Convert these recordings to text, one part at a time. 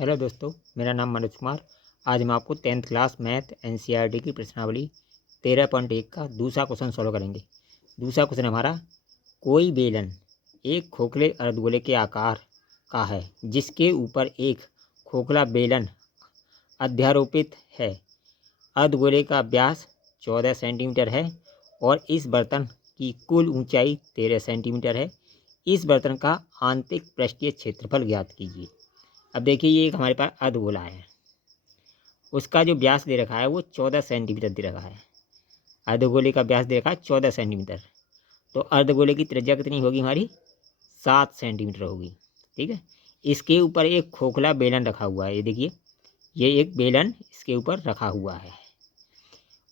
Hello दोस्तों, मेरा नाम मनोज कुमार। आज मैं आपको 10th क्लास मैथ एनसीईआरटी की प्रश्नावली 13.1 का दूसरा क्वेश्चन सॉल्व करेंगे। दूसरा क्वेश्चन हमारा, कोई बेलन एक खोखले अर्धगोले के आकार का है जिसके ऊपर एक खोखला बेलन अध्यारोपित है। अर्धगोले का व्यास 14 सेंटीमीटर है और इस बर्तन की कुल ऊंचाई 13 सेंटीमीटर है। इस बर्तन का आंतरिक पृष्ठीय क्षेत्रफल ज्ञात कीजिए। अब देखिए, ये एक हमारे पास अर्धगोला है, उसका जो व्यास दे रखा है वो 14 सेंटीमीटर दे रखा है। अर्धगोले का व्यास दे रखा है 14 सेंटीमीटर, तो अर्धगोले की त्रिज्या कितनी होगी हमारी? 7 सेंटीमीटर होगी। ठीक है, इसके ऊपर एक खोखला बेलन रखा हुआ है। ये देखिए, ये एक बेलन इसके ऊपर रखा हुआ है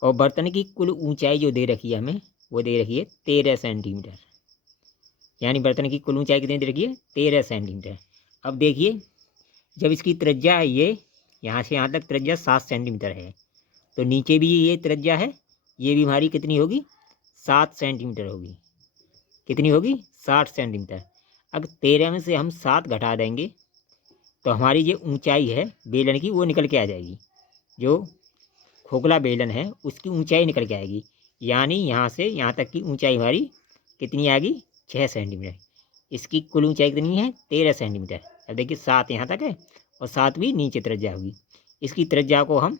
और बर्तन की कुल ऊंचाई जो दे रखी है हमें, वो दे रखी है 13 सेंटीमीटर। यानी बर्तन की कुल ऊंचाई कितनी दे रखी है? 13 सेंटीमीटर। अब देखिए, जब इसकी त्रिज्या है, ये यहाँ से यहाँ तक त्रिज्या 7 सेंटीमीटर है, तो नीचे भी ये त्रिज्या है, ये भी हमारी कितनी होगी? 7 सेंटीमीटर होगी। कितनी होगी? 60 सेंटीमीटर। अब 13 में से हम 7 घटा देंगे तो हमारी जो ऊंचाई है बेलन की वो निकल के आ जाएगी। जो खोखला बेलन है उसकी ऊंचाई निकल के आएगी, यानी यहाँ से यहाँ तक की ऊंचाई हमारी कितनी आएगी? 6 सेंटीमीटर। इसकी कुल ऊंचाई कितनी है? 13 सेंटीमीटर। अब देखिए, 7 यहाँ तक है और 7 भी नीचे त्रिज्या होगी। इसकी त्रिज्या को हम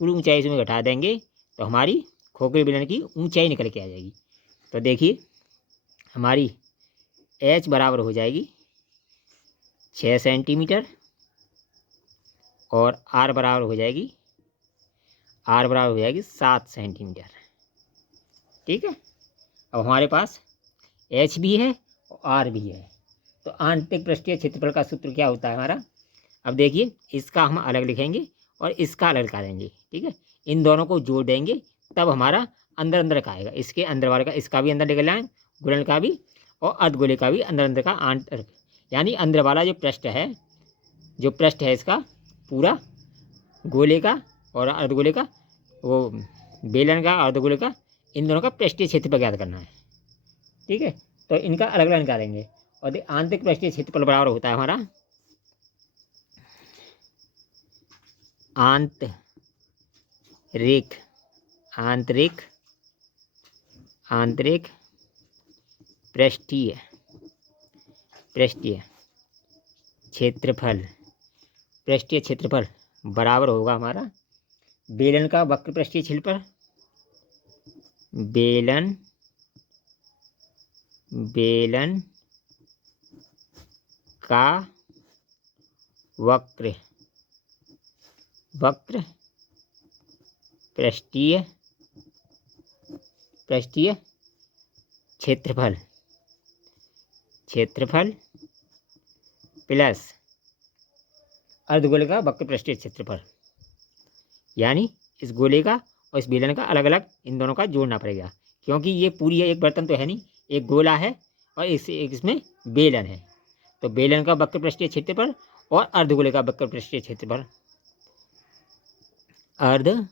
कुल ऊंचाई से घटा देंगे तो हमारी खोखले बेलन की ऊंचाई निकल के आ जाएगी। तो देखिए, हमारी h बराबर हो जाएगी 6 सेंटीमीटर और r बराबर हो जाएगी 7 सेंटीमीटर। ठीक है, अब हमारे पास h भी है और r भी है, तो आंतरिक पृष्ठीय क्षेत्रफल का सूत्र क्या होता है हमारा? अब देखिए, इसका हम अलग लिखेंगे और इसका अलग निकालेंगे। ठीक है, इन दोनों को जोड़ देंगे तब हमारा अंदर अंदर का आएगा। इसके अंदर वाले का इसका भी अंदर निकल आए, गुणन का भी और अर्धगोले का भी अंदर अंदर का आंतर, यानी अंदर वाला जो पृष्ठ है इसका पूरा गोले का और अर्धगोले का, वो बेलन का अर्धगोले का, इन दोनों का पृष्ठीय क्षेत्रफल ज्ञात करना है। ठीक है, तो इनका अलग अलग निकालेंगे और आंतरिक पृष्ठीय क्षेत्रफल बराबर होता है हमारा आंतरिक पृष्ठीय क्षेत्रफल बराबर होगा हमारा बेलन का वक्र पृष्ठीय क्षेत्रफल, बेलन का वक्र पृष्ठीय क्षेत्रफल प्लस अर्धगोले का वक्र पृष्ठीय क्षेत्रफल। यानी इस गोले का और इस बेलन का अलग अलग इन दोनों का जोड़ना पड़ेगा, क्योंकि ये पूरी एक बर्तन तो है नहीं, एक गोला है और इसमें बेलन है। तो बेलन का वक्र पृष्ठीय क्षेत्रफल और अर्धगोले का वक्र पृष्ठीय क्षेत्रफल, अर्धगोले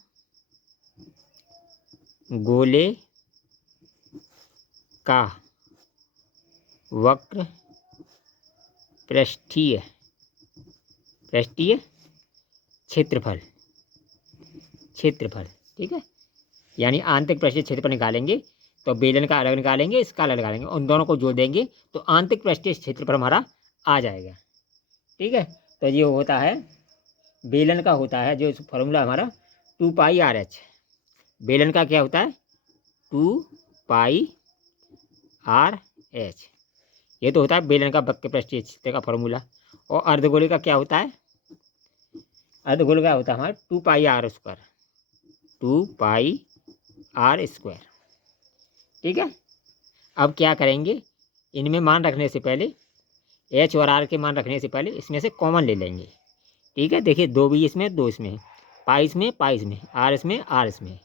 का वक्र पृष्ठीय क्षेत्रफल। ठीक है, यानी आंतरिक पृष्ठीय क्षेत्रफल निकालेंगे तो बेलन का अलग निकालेंगे, इसका अलग निकालेंगे, उन दोनों को जोड़ देंगे तो आंतरिक पृष्ठीय क्षेत्रफल हमारा आ जाएगा। ठीक है, तो ये होता है बेलन का, होता है जो फॉर्मूला हमारा 2πRh। बेलन का क्या होता है? 2πRh। ये तो होता है बेलन का वक्र पृष्ठीय क्षेत्र का फॉर्मूला। और अर्धगोले का क्या होता है? अर्धगोले का होता है हमारा 2πr²। ठीक है, अब क्या करेंगे, इनमें मान रखने से पहले, h और r के मान रखने से पहले इसमें से कॉमन ले लेंगे। ठीक है, देखिए, 2 भी इसमें, 2 इसमें, पाई इसमें, पाई इसमें, r इसमें, r इसमें,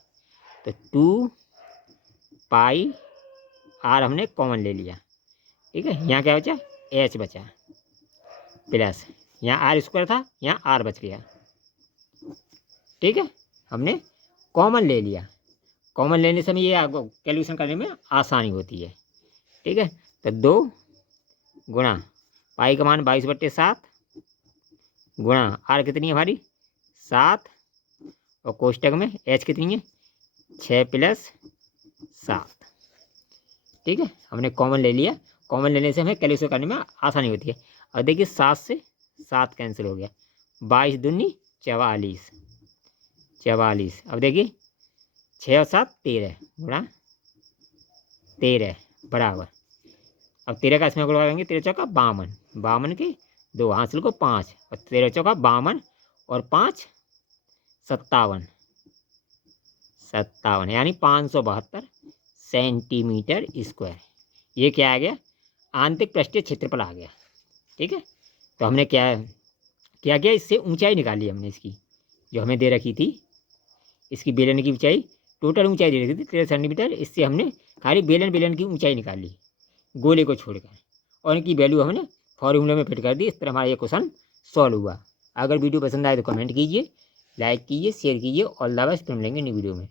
तो 2πr हमने कॉमन ले लिया। ठीक है, यहाँ क्या बचा? h बचा, प्लस यहाँ r² था, यहाँ r बच गया। ठीक है, हमने कॉमन ले लिया। कॉमन लेने से ये आपको कैलकुलेशन करने में आसानी होती है। ठीक है, तो 2 गुणा पाई का मान 22/7 गुणा आर कितनी है हमारी 7 और कोष्टक में एच कितनी है 6 + 7। ठीक है, हमने कॉमन ले लिया। कॉमन लेने से हमें कैलकुलेशन करने में आसानी होती है। अब देखिए 7 से 7 कैंसिल हो गया, 22 दूनी 44, 44। अब देखिए 6 और 7 13 गुणा 13 बराबर। अब 13 का इसमें गुणा करेंगे, 13 चौका 52, 52 के 2 हासिल को 5 और 13 चौका 52 और 5 57, 57 यानी 572 सेंटीमीटर स्क्वायर। ये क्या आ गया आंतरिक पृष्ठीय क्षेत्रफल आ गया। ठीक है, तो हमने क्या किया इससे ऊंचाई निकाली हमने इसकी जो हमें दे रखी थी। इसकी बेलन की ऊंचाई टोटल ऊंचाई दे रखी थी 13 सेंटीमीटर। इससे हमने खाली बेलन की ऊंचाई निकाली गोले को छोड़कर और इनकी वैल्यू हमने फॉर्मूले में फिट कर दी। इस तरह हमारा ये क्वेश्चन सॉल्व हुआ। अगर वीडियो पसंद आए तो कमेंट कीजिए, लाइक कीजिए, शेयर कीजिए। ऑल द बेस्ट, फिर मिलेंगे न्यू वीडियो में।